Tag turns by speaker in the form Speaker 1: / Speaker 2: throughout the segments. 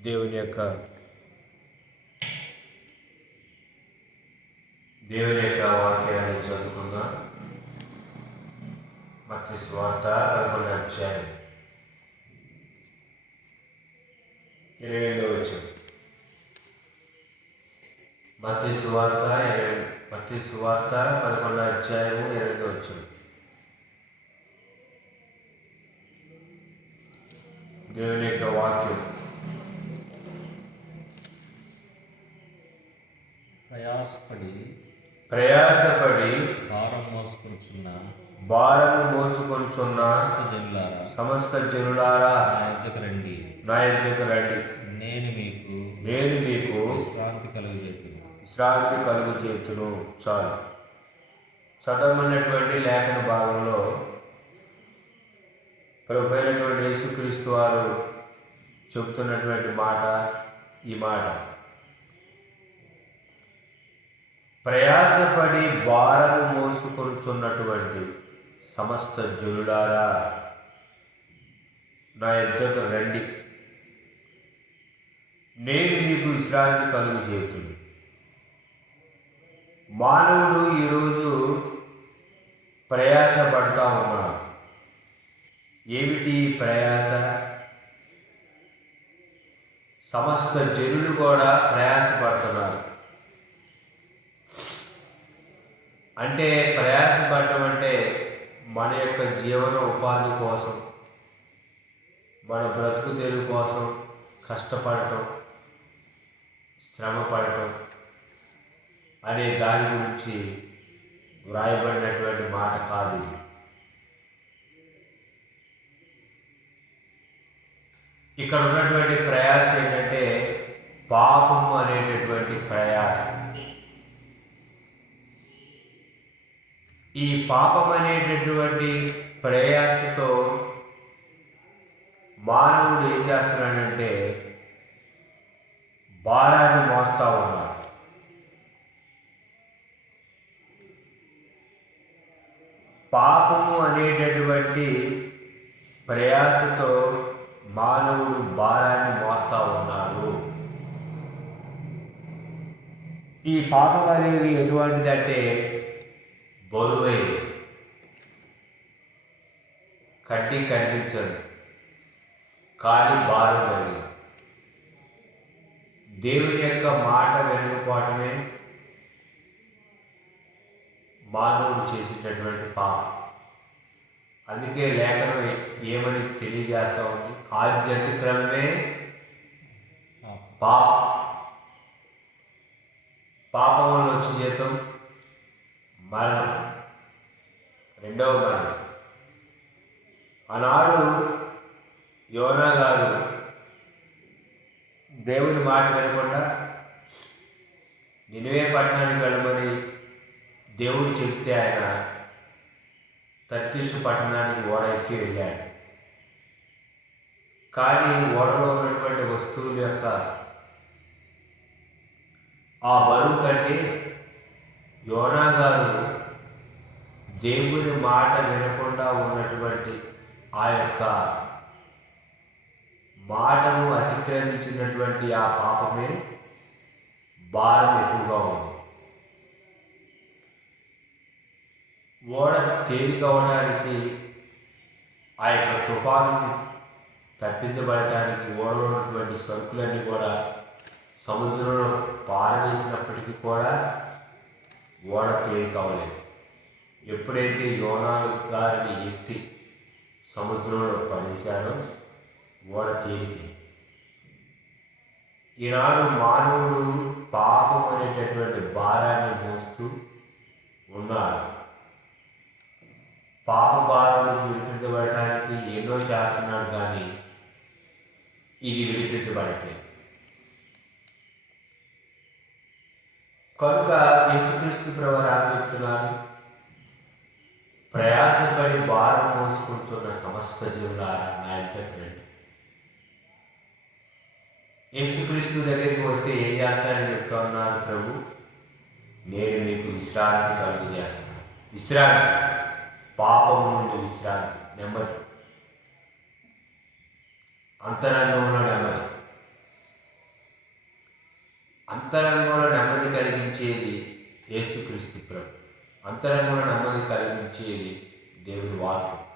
Speaker 1: దేవుని యొక్క దేవుని యొక్క వాక్యాన్ని చదువుకుందాం. మత్తి స్వార్త పదకొండు అధ్యాయం ఇరవై ఏడో వచ్చాం మత్తి సువార్త మత్తి సువార్త పదకొండు అధ్యాయము ఇరవై వచ్చాం దేవుని యొక్క వాక్యం
Speaker 2: ప్రయాసపడి
Speaker 1: ప్రయాసపడి
Speaker 2: భారం మోసుకుంటున్న
Speaker 1: భారము మోసుకొనుచున్న
Speaker 2: జనులారా
Speaker 1: సమస్త జనులారా
Speaker 2: నా యొద్దకు రండి.
Speaker 1: నా యొద్దకు రండి.
Speaker 2: నేను మీకు
Speaker 1: నేను మీకు
Speaker 2: విశ్రాంతి కలుగజేతును.
Speaker 1: విశ్రాంతి కలుగు చేతును చాలు. చదవమన్నటువంటి లేఖన భాగంలో ప్రభు అయినటువంటి యేసుక్రీస్తు వారు చెబుతున్నటువంటి మాట ఈ మాట. ప్రయాసపడి భారము మోసుకొనుచున్నటువంటి సమస్త జనులారా నా ఎద్దకు రండి. నేను మీకు విశ్రాంతి కలుగు చేతును మానవుడు ఈరోజు ప్రయాస పడతా ఉన్నాడు. ఏమిటి ప్రయాస? సమస్త జనులు కూడా ప్రయాసపడుతున్నారు. అంటే ప్రయాసపడటం అంటే మన యొక్క జీవన ఉపాధి కోసం మన బ్రతుకు తెరువు కోసం కష్టపడటం శ్రమ పడటం అనే దాని గురించి వ్రాయబడినటువంటి మాట కాదు ఇది. ఇక్కడ ఉన్నటువంటి ప్రయాస ఏంటంటే పాపము అనేటటువంటి ప్రయాసం. ఈ పాపం అనేటటువంటి ప్రయాసతో మానవుడు ఏం చేస్తున్నాడంటే భారాన్ని మోస్తా ఉన్నాడు. పాపము అనేటటువంటి ప్రయాసతో మానవుడు భారాన్ని మోస్తా ఉన్నాడు. ఈ పాపం అనేది ఎటువంటిదంటే బరువైంది. కడ్డి కనిపించదు. కానీ బారుబడి దేవుని యొక్క మాట వెనుకపోవటమే మానవుడు చేసేటటువంటి పాపం. అందుకే లేఖనం ఏమని తెలియజేస్తా ఉంది? ఆధ్యాత్మికమే పా పాపం వల్ల వచ్చి జీతం మరణం. రెండవ మరణం. ఆనాడు యోనా గారు దేవుని మాట వినకుండా నినివే పట్టణానికి వెళ్ళమని దేవుడు చెప్తే ఆయన తర్కిష్ పట్టణానికి ఓడ ఎక్కి వెళ్ళాడు. కానీ ఓడలో ఉన్నటువంటి వస్తువుల యొక్క ఆ బరువు కంటే యోనా గారు దేవుని మాట వినకుండా ఉన్నటువంటి ఆ యొక్క మాటను అతిక్రమించినటువంటి ఆ పాపమే భారం ఎక్కువగా ఉంది. ఓడ తేలిక అవడానికి ఆ యొక్క తుఫాను తప్పించబడటానికి ఓడలో ఉన్నటువంటి సరుకులన్నీ కూడా సముద్రంలో పారవేసినప్పటికీ కూడా ఓడ తేలికవలేదు ఎప్పుడైతే యోనా గారిని ఎత్తి సముద్రంలో పడేశారో ఓడ తేలిక ఈనాడు మానవుడు పాపం అనేటటువంటి భారాన్ని మోస్తూ ఉన్నారు. పాప భారం నుంచి విడిపించబడటానికి ఎన్నో చేస్తున్నాడు కానీ ఇది విడిపించబడట్లేదు కనుక యేసుక్రీస్తు ప్రభు ఏం చెప్తున్నారు ప్రయాసపడి భారం మోసుకుంటున్న సమస్త జీవులారా నా చెప్పండి యేసుక్రీస్తు దగ్గరికి వస్తే ఏం చేస్తారని చెప్తా ఉన్నారు ప్రభు నేను మీకు విశ్రాంతి కలుగు చేస్తాను విశ్రాంతి. పాపం నుండి విశ్రాంతి. నెమ్మది. అంతరంగంలో నెమ్మది. అంతరంగంలో నెమ్మది కలిగించేది యేసుక్రీస్తు ప్రభు. అంతరంగంలో నెమ్మది కలిగించేది దేవుని వాక్యం.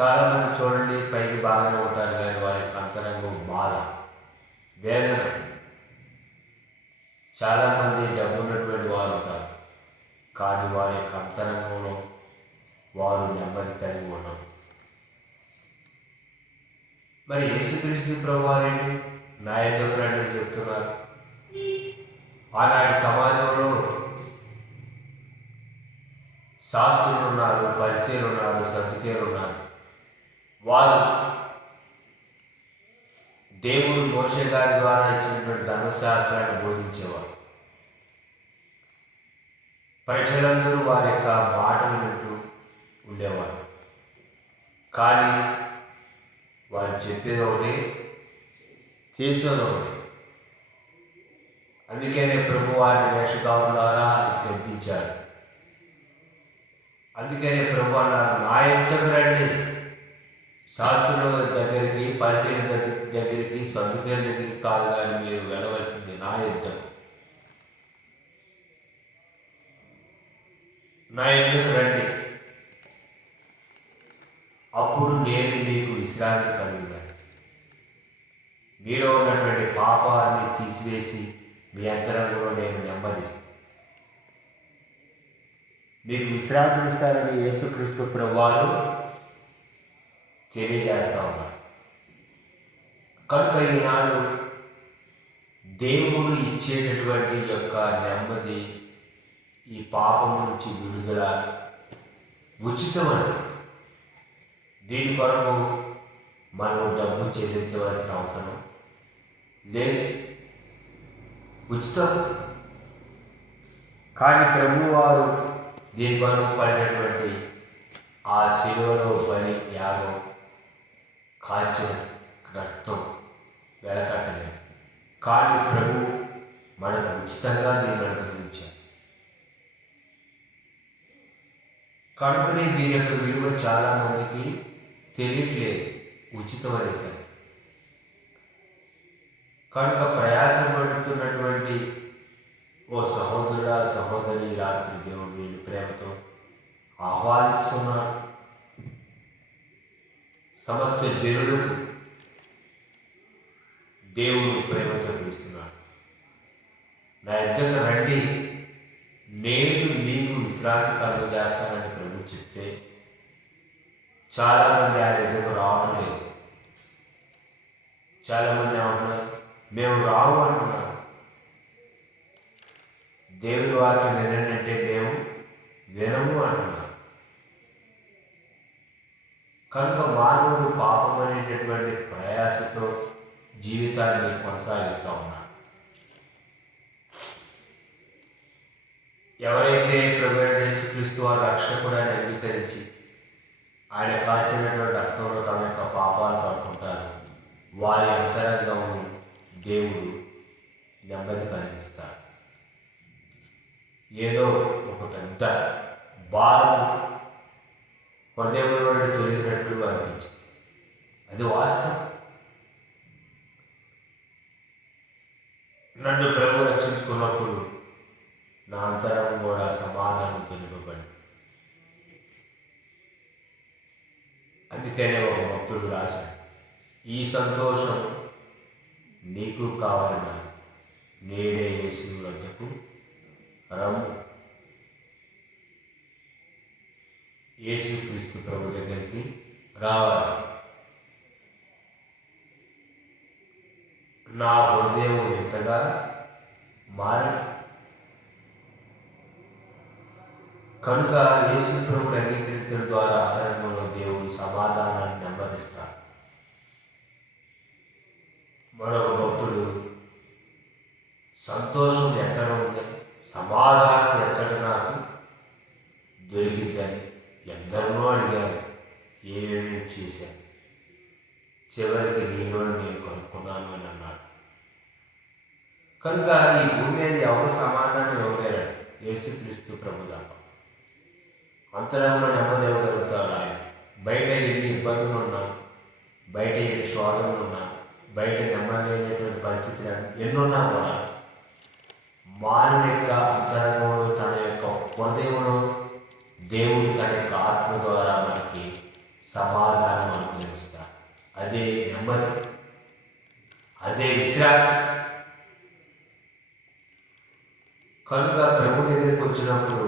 Speaker 1: చాలామంది చూడండి పైకి బాగానే ఉంటారు కానీ వారి అంతరంగం బాధ వేదన చాలామంది డబ్బు ఉన్నటువంటి వారు ఉంటారు కానీ వారి యొక్క అంతరంగంలో వారు నెమ్మది కలిగి ఉన్నారు మరి యేసుక్రీస్తు ప్రభువారిని వారేంటి చెప్తున్నారు. ఆనాటి సమాజంలో శాస్త్రులు ఉన్నారు పరిచయలు ఉన్నారు సర్దుకేలు ఉన్నారు వారు దేవుడు మోషే గారి ద్వారా ఇచ్చినటువంటి ధర్మశాస్త్రాన్ని బోధించేవారు. ప్రజలందరూ వారి యొక్క మాటలు వింటూ ఉండేవారు. కానీ వారు చెప్పేది ఒకటి చేసేది ఒకటి. అందుకనే ప్రభు వారిని వేషకాలం ద్వారా గద్దించారు అందుకనే ప్రభు అన్నారు నా ఎంతకు రండి. శాస్త్రుల దగ్గరికి పరిశీలన దగ్గరికి దగ్గరికి సర్దుకేల దగ్గరికి కాదు కానీ మీరు వెళ్ళవలసింది నా యుద్ధం నా ఎందుకు రండి. అప్పుడు నేను మీకు విశ్రాంతి కలిగిన మీలో ఉన్నటువంటి పాపాన్ని తీసివేసి మీ అంతరంగంలో నేను నెమ్మదిస్తాను. మీకు విశ్రాంతి ఇస్తారని యేసుక్రీస్తు ప్రభువారు తెలియజేస్తా ఉన్నారు. కనుక ఈనాడు దేవుడు ఇచ్చేటటువంటి యొక్క నెమ్మది ఈ పాపం నుంచి విడుదల ఉచితమని దీని కొరకు మనం డబ్బు చెల్లించవలసిన అవసరం. లేదు. ఉచితం. కానీ ప్రభువారు దీని కొరకు పడినటువంటి ఆ శిలువలో పని యాగం కాల్చిన కనుకనే దీని యొక్క విలువ చాలా మందికి తెలియట్లేదు. ఉచితమనేసారు కనుక ప్రయాసపడుతున్నటువంటి ఓ సహోదరుడ సహోదరి రాత్రి దేవుడు వీళ్ళు ప్రేమతో ఆహ్వానిస్తున్నారు. సమస్త జనులు దేవుడు ప్రేమతో పిలుస్తున్నాడు నా రండి. నేను మీకు విశ్రాంతి కలుగు చేస్తానని చాలామంది ఆయన ఎదుగు రావడం లేదు. చాలామంది ఏమంటున్నారు? మేము రావు అంటున్నారు. దేవుని వాక్యం వినంటే మేము వినము అంటున్నారు. కనుక మానవుడు పాపం అనేటటువంటి ప్రయాసతో జీవితాన్ని కొనసాగిస్తూ ఉన్నాడు ఎవరైతే ప్రభు యేసుక్రీస్తు వారు రక్షకుడని అంగీకరించి ఆయన కాల్చినటువంటి రక్తంలో తమ యొక్క పాపాలు పడుకుంటారు. వారి అంతరంగం దేవుడు నెమ్మది కలిగిస్తాడు. ఏదో ఒక పెద్ద భారం హృదయంలో నుండి సంతోషం నీకు కావాలన్నా నేడే యేసు వద్దకు రమ్ము. యేసు క్రీస్తు ప్రభు దగ్గరికి రావాలి. నా హృదయం ఎంతగా మారి కనుక యేసు ప్రభు అంగీకరించడం ద్వారా అంతరంగంలో దేవుడు సమాధానాన్ని నెమ్మదిస్తాడు. మరొక భక్తుడు సంతోషం ఎక్కడ ఉంది? సమాధానం ఎక్కడ నాకు దొరికిందని ఎందరినో అడిగాను. ఏమేమి చేశాను? చివరికి నీలో నేను కనుక్కున్నాను అని అన్నాడు. కనుక ఈ భూమి మీద ఎవరు సమాధానం ఇవ్వలేరు యేసుక్రీస్తు ప్రభు తప్ప అంతరంలో నెమ్మది ఇవ్వగలుగుతారు ఆయన బయట ఎన్ని ఇబ్బందులు ఉన్నా బయట ఎన్ని శోధనలు ఉన్నా బయట నెమ్మదిలేనటువంటి పరిస్థితి ఎన్నున్నా కూడా మానవ యొక్క అంతరంగంలో తన యొక్క హృదయంలో దేవుడు తన యొక్క ఆత్మ ద్వారా మనకి సమాధానం అనుగ్రహిస్తారు. అదే నెమ్మది అదే విశ్రాంతి. కనుక ప్రభు దగ్గరికి వచ్చినప్పుడు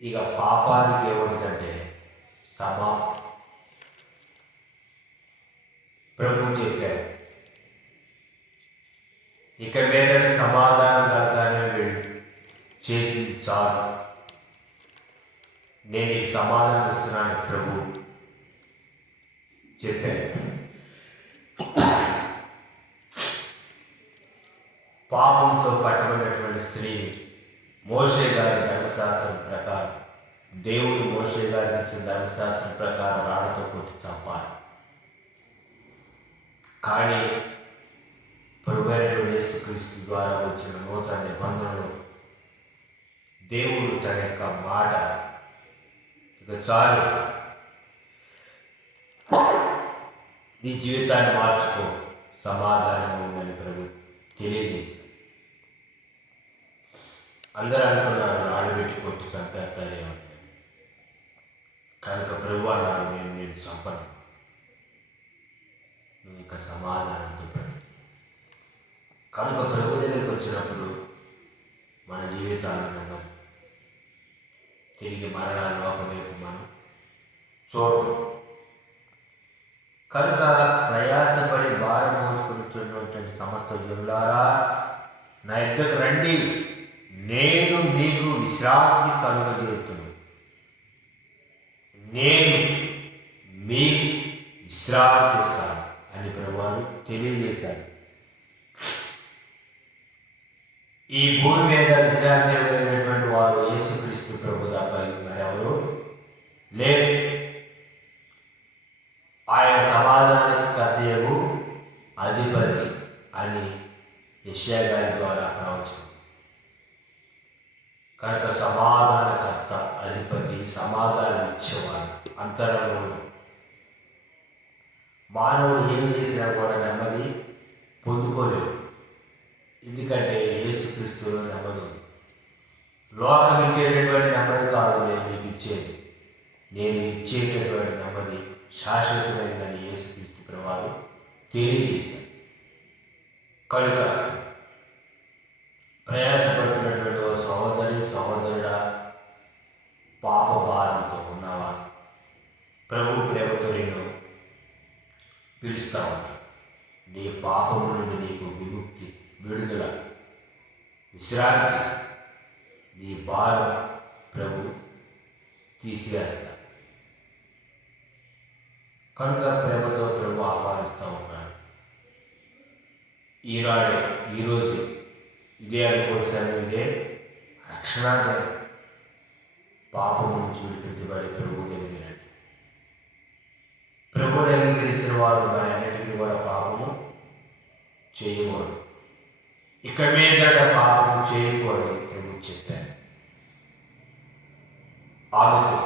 Speaker 1: ఇక పాపానికి ఏముందంటే సమా ప్రభు చెప్పారు ఇక మీద సమాధానం కలగానే వెళ్ళు చేతి చాలు నేను ఈ సమాధానం ఇస్తున్నాను ప్రభు చెప్పాను పాపంతో పట్టబడినటువంటి స్త్రీ మోషే గారి ధర్మశాస్త్రం ప్రకారం దేవుడు మోషే గారికి ఇచ్చిన ధర్మశాస్త్రం ప్రకారం రాళ్ళతో కొట్టి చంపాలి. కానీ ప్రభుత్వ యేసుక్రీస్తు ద్వారా వచ్చిన నూతన నిబంధనలు దేవుడు తన యొక్క మాట ఇక నీ జీవితాన్ని మార్చుకో. సమాధానం ఉందని ప్రభు తెలియజేశారు అందరూ అనుకున్నారు రాళ్ళు పెట్టి కొట్టి చంపేస్తారేమో కనుక ప్రభు అన్నారు నేను నేను చంపను. నువ్వు ఇక సమాధానంతో బ్రతుకు. కనుక ప్రభు దగ్గరికి వచ్చినప్పుడు మన జీవితాలను తిరిగి మరణ చోటు. కనుక ప్రయాసపడి భారం మోసుకుంటున్నటువంటి సమస్త జనులారా నా ఇద్దరు రండి. నేను మీకు విశ్రాంతి కలుగజేస్తున్నాను నేను మీ విశ్రాంతిస్తాను అని ప్రభువారు తెలియజేశారు. ఈ భూమి మీద విశ్రాంతి వారు యేసుక్రీస్తు ప్రభు తప్ప మరెవరు లేదు ఆయన సమాధానానికి కర్తయ్యకు అధిపతి అని యశ్యా గారి ద్వారా ప్రవచనం కనుక సమాధానకర్త అధిపతి సమాధానం ఇచ్చేవాడు అంతరంగంలో మానవుడు ఏం చేసినా కూడా నెమ్మది పొందుకోలేడు ఎందుకంటే యేసుక్రీస్తులో నెమ్మది లోకం ఇచ్చేటటువంటి నెమ్మది కాదు నేను మీకు ఇచ్చేది. నేను ఇచ్చేటటువంటి నెమ్మది శాశ్వతమైనదని యేసుక్రీస్తు ప్రభావం తెలియ కనుక ప్రయాసపడుతున్నటువంటి ఓ సహోదరి సహోదరుడా పాప భారంతో ఉన్నావా ప్రభు ప్రేమతో నేను పిలుస్తా ఉంటా నీ పాపం నుండి నీకు విముక్తి విడుదల విశ్రాంతి నీ భారం ప్రభు తీసివేస్తా. కనుక ప్రేమతో ప్రభు ఆహ్వానిస్తూ ఉన్నాడు. ఈనాడు ఈరోజు ఇదే అనుకోసారి ఇదే రక్షణాన్ని పాపం నుంచి విడిపించబడి ప్రభు దగ్గర ప్రభుని అంగీకరించిన వారు అన్నిటికీ కూడా పాపము చేయకూడదు. ఇక మీదట పాపం చేయకూడదు ప్రభు చెప్పారు. ఆమెతో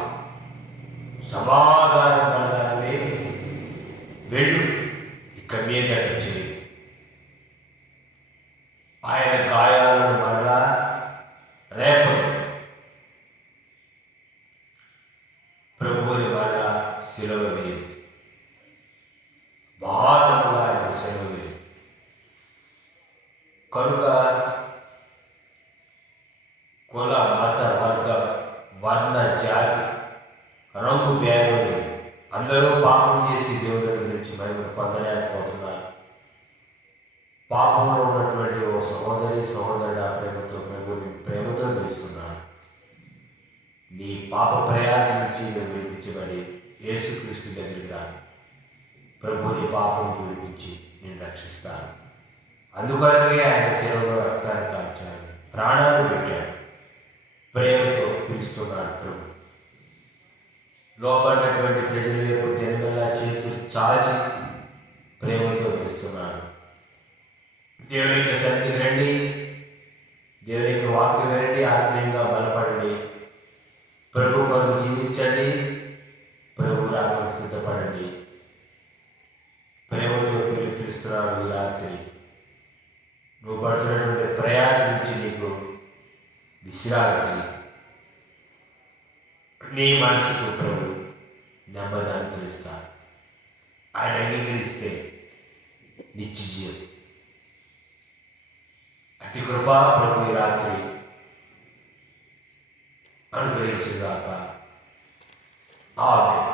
Speaker 1: సమాధానం. కనుక కుల మత వర్గ వర్ణ జాతి రంగు భేదం అందరూ పాపం చేసి దేవుడి గురించి నుంచి మహిమ పొందలేకపోతున్నారు. పాపంలో ఉన్నటువంటి ఓ సహోదరి సహోదరుడు ప్రేమతో మేము ప్రేమతో పిలుస్తున్నాను నీ పాప ప్రయాసం నుంచి నువ్వు విడిపించబడి యేసుక్రీస్తు దగ్గరికి రా ప్రభు నీ పాపం విడిపించి నేను రక్షిస్తాను. అందుకొరకే ఆయన సేవలో రక్తాన్ని కాల్చాడు ప్రాణాలు పెట్టాడు ప్రేమతో పిలుస్తున్నాడు ప్రభు. లోపడినటువంటి ప్రజల వైపు జన్మలా చేతులు చాచి ప్రేమతో పిలుస్తున్నాడు. దేవుని యొక్క సన్నిధికి రండి దేవుని యొక్క వాక్యం వినండి. ఆత్మీయంగా బలపడండి. ప్రభు కొరకు జీవించండి. ప్రభు రాకకు సిద్ధపడండి. ప్రేమతో పిలుస్తున్నాడు రాత్రి. నువ్వు పడుతున్నటువంటి ప్రయాస నుంచి నీకు విశ్రాంతి. నీ మనసుకు ప్రభు నెమ్మది అనుగ్రహిస్తాడు ఆయన అంగీకరిస్తే నిత్యజీవం అతి కృపా ప్రభు ఈ రాత్రి అనుగ్రహించుగాక ఆమె